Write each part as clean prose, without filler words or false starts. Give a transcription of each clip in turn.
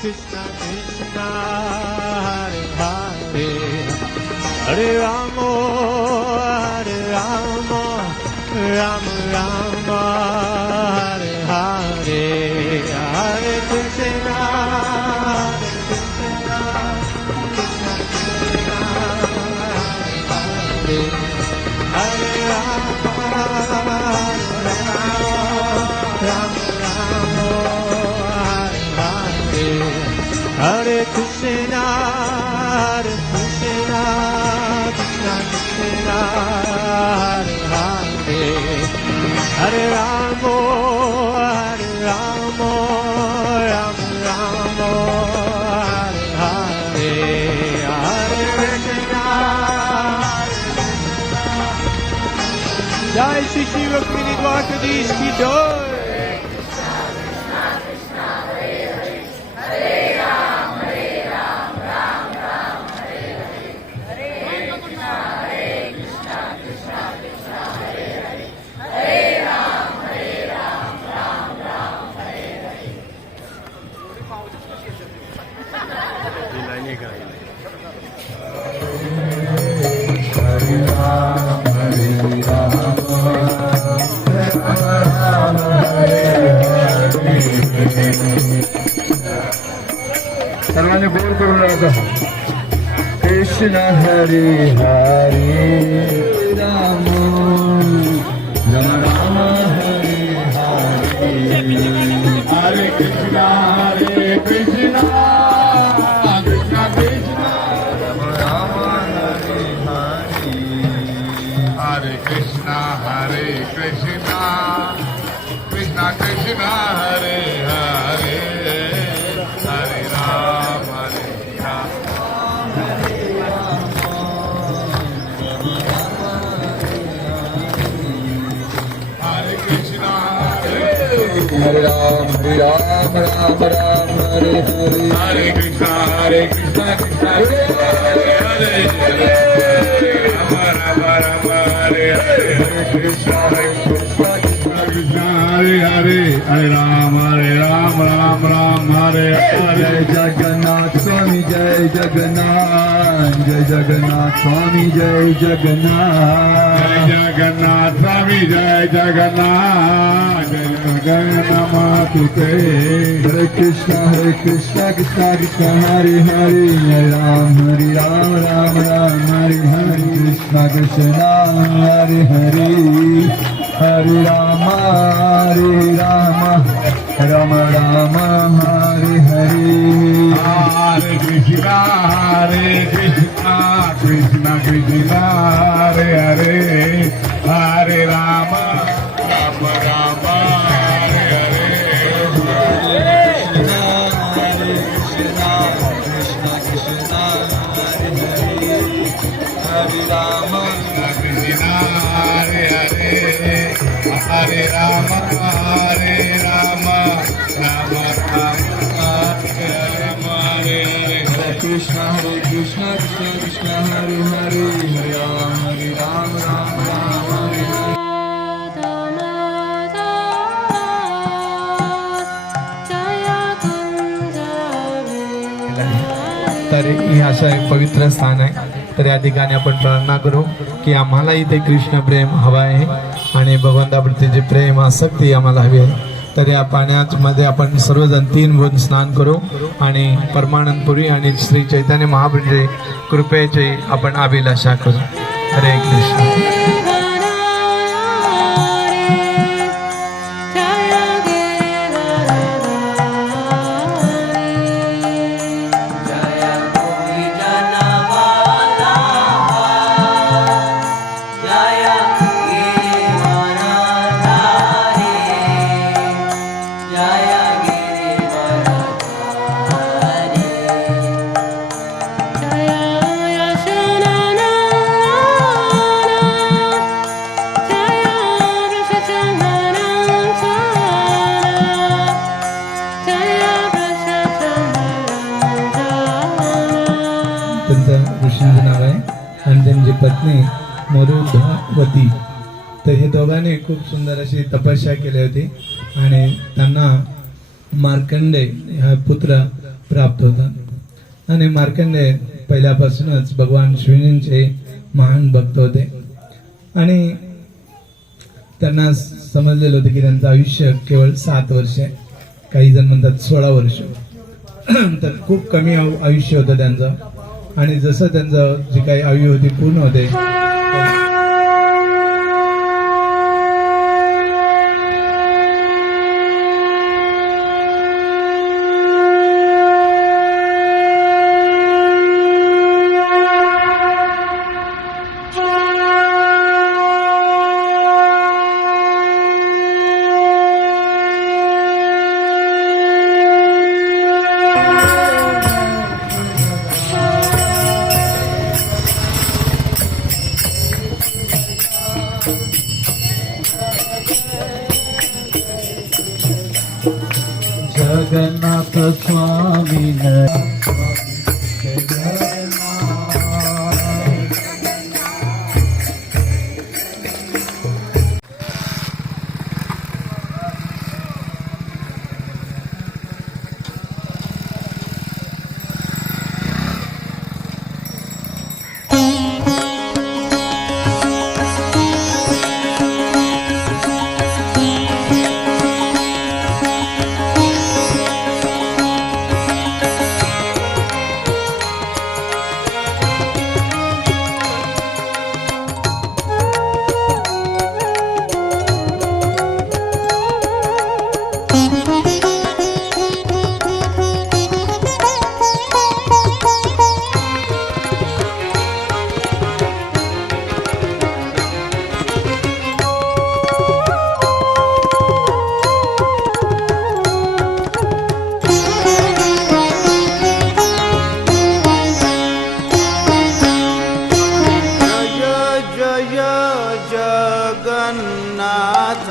Krishna Krishna Hare Hare Hare Rama Rama Rama Hare Hare Hare Krishna Krishna Krishna Hare Rama Rama Hare Krishna Krishna Krishna Hare Hare Hare Rama Rama Rama Hare Hare Hare Krishna Jai Shri Shri Rukmini Dwarkadhish ki jai. सर्वांनी बोल करून राहतो कृष्ण हरे हरे राम राम राम हरे हरे हरे कृष्ण कृष्ण कृष्ण राम राम हरे हरे हरे कृष्ण कृष्ण कृष्ण हरे हरे हरे राम हरे कृष्ण हरे राम राम राम हरे हरे हरे कृष्ण कृष्ण हरे हरे हरे राम राम हरे हरे हरे कृष्ण कृष्ण हरे हरे हरे राम राम राम हरे हरे जय जगन्नाथ स्वामी जय जगन्नाथ जय जगन्नाथ स्वामी जय जगन्नाथ जय जगन्नाथ स्वामी जय जगन्नाथ जय जगन्नाथ तुते हरे कृष्ण कृष्ण कृष्ण हरे हरे हरे राम राम राम हरे हरे कृष्ण कृष्ण हरे हरे हरे राम राम राम हरे हरे हरे कृष्ण कृष्ण कृष्ण हरे हरे हरे राम राम हरे हरे हरे कृष्ण कृष्ण कृष्ण हरे हरे हरे राम कृष्ण हरे हरे हरे राम राम राम हरे हरे हरे कृष्ण कृष्ण कृष्ण हरे हरे हरे राम राम राम हरे हरे तर हे असं एक पवित्र स्थान आहे. तर या ठिकाणी आपण प्रार्थना करू की आम्हालाही ते कृष्ण प्रेम हवं आहे आणि भगवंताप्रती जे प्रेम आसक्ती आम्हाला हवी आहे. तर या पाण्यामध्ये आपण सर्वजण 3 बुध स्नान करू आणि परमानंदपुरी आणि श्री चैतन्य महाप्रभूचे कृपेची आपण अभिलाषा करू. हरे कृष्ण. ऋषींचं नाव आहे आणि त्यांची पत्नी मरुधवती. तर हे दोघांनी खूप सुंदर अशी तपस्या केली होती आणि त्यांना मार्कंडे हा पुत्र प्राप्त होतात. आणि मार्कंडेय पहिल्यापासूनच भगवान श्रीजींचे महान भक्त होते आणि त्यांना समजलेलं होतं की त्यांचं आयुष्य केवळ 7 वर्ष आहे, काही जण म्हणतात 16 वर्ष. तर खूप कमी आयुष्य होतं त्यांचं. आणि जसं त्यांचं जी काही आयु होती पूर्ण होते, जगन्नाथ स्वामी जगन्नाथ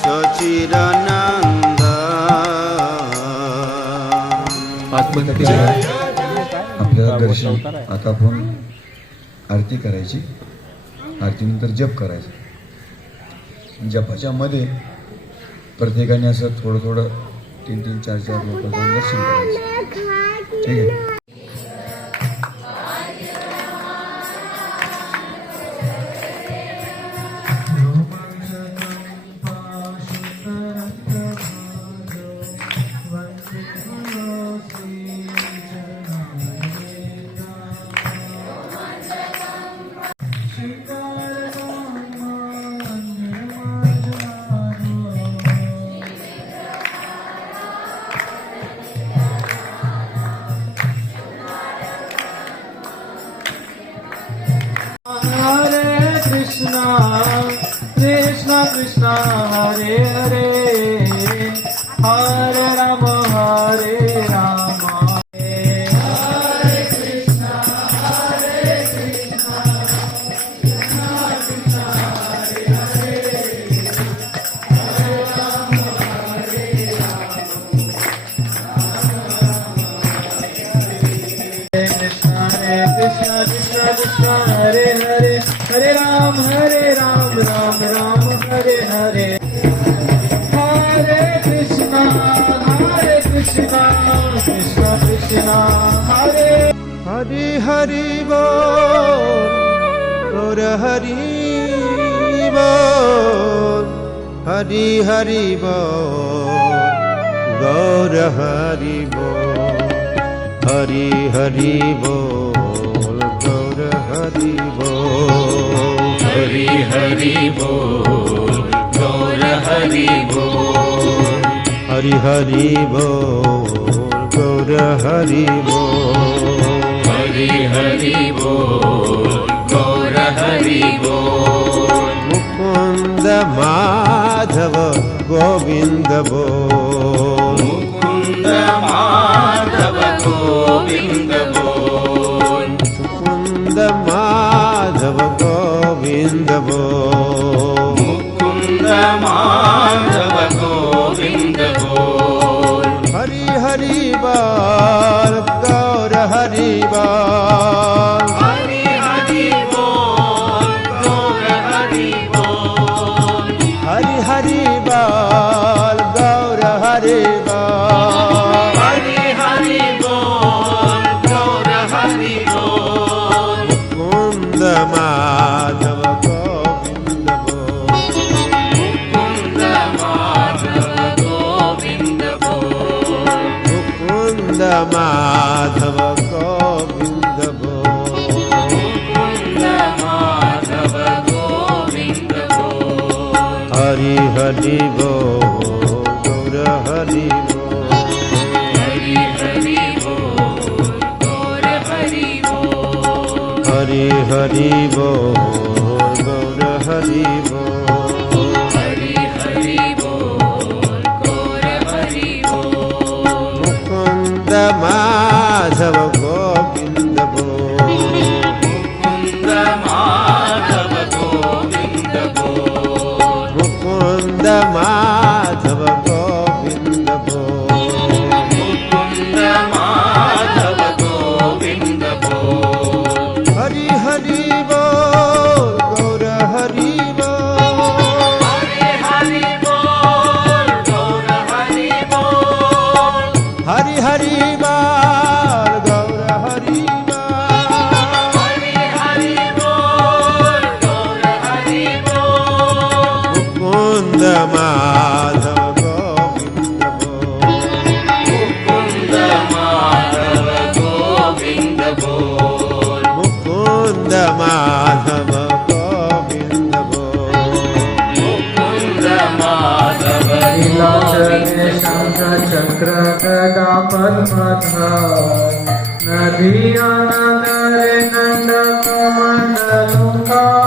सचिदानंद. आपल्याला दर्शन आता आपण आरती करायची, आरतीनंतर जप करायचा. जपाच्या मध्ये प्रत्येकाने असं थोडं थोडं 3-3, 4-4 लोक जाऊन दर्शन करायचं. ठीक आहे. Krishna Krishna Krishna Hare Hare Hare Rama Hare Rama Hare Krishna Hare Krishna Krishna Krishna Hare Hare Hare Rama Hare Rama Krishna Krishna Krishna Krishna Hare Hare Hare Ram Ram Ram Hare Hare Hare Krishna Krishna Krishna Hare Hari हरि बोल गौर हरि बोल. हरि हरि बोल गौर हरि बोल. हरि हरि बोल गौर हरि बोल. हरि हरि बोल गौर हरि बोल. हरि हरि बोल गौर हरि बोल. हरि हरि बोल गौर हरि बोल. मुकुंद माधव गोविंद बोल. मुकुंद माधव गोविंद बोल. मुकुंद माधव गोविंद बोल. मुकुंद माधव गोविंद बोल. हरि हरि बोल गौर हरि बोल. हरि हरि बोल गौर हरि बोल. हरि हरि बोल गौर हरि बोल. हरि माधव गोविंद बोल मुकुंद माधव गोविंद बोल हरि हरि बोल गौर हरि बोल हरि हरि बोल गौर हरि बोल हरि हरि बोल गौर हरि बोल हरि हरि बोल गौर हरि बोल मुकुंद माधव गोविंद बोल मुकुंद माधव गोविंद बोल मुकुंद माधव गोविंद बोल मुकुंद माधव गोविंद बोल हरि हरि बोल गौर हरि बोल हरि हरि बोल गौर हरि बोल हरि हरि बोल गौर हरि बोल हरि हरि बोल गौर हरि बोल मुकुंद माधव गोविंद बोल मुकुंद माधव गोविंद बोल मुकुंद माधव गोविंद बोल मुकुंद माधव नीलाचले शंखचक्र गदा पद्मधर नदिया नगरे नंदक मंडलुकार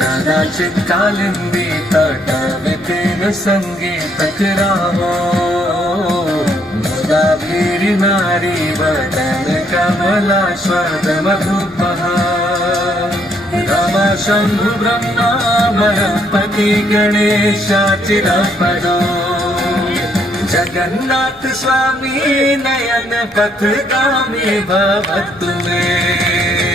कदाचित कालिंदी तटवितेन संगीत राहो मुदा फिरी नारी वदन कमला स्वद मधुपहा रामा शंभु ब्रह्मा मरपती गणेशाचिरपदो जगन्नाथ स्वामी नयन पथगामी भवतु मे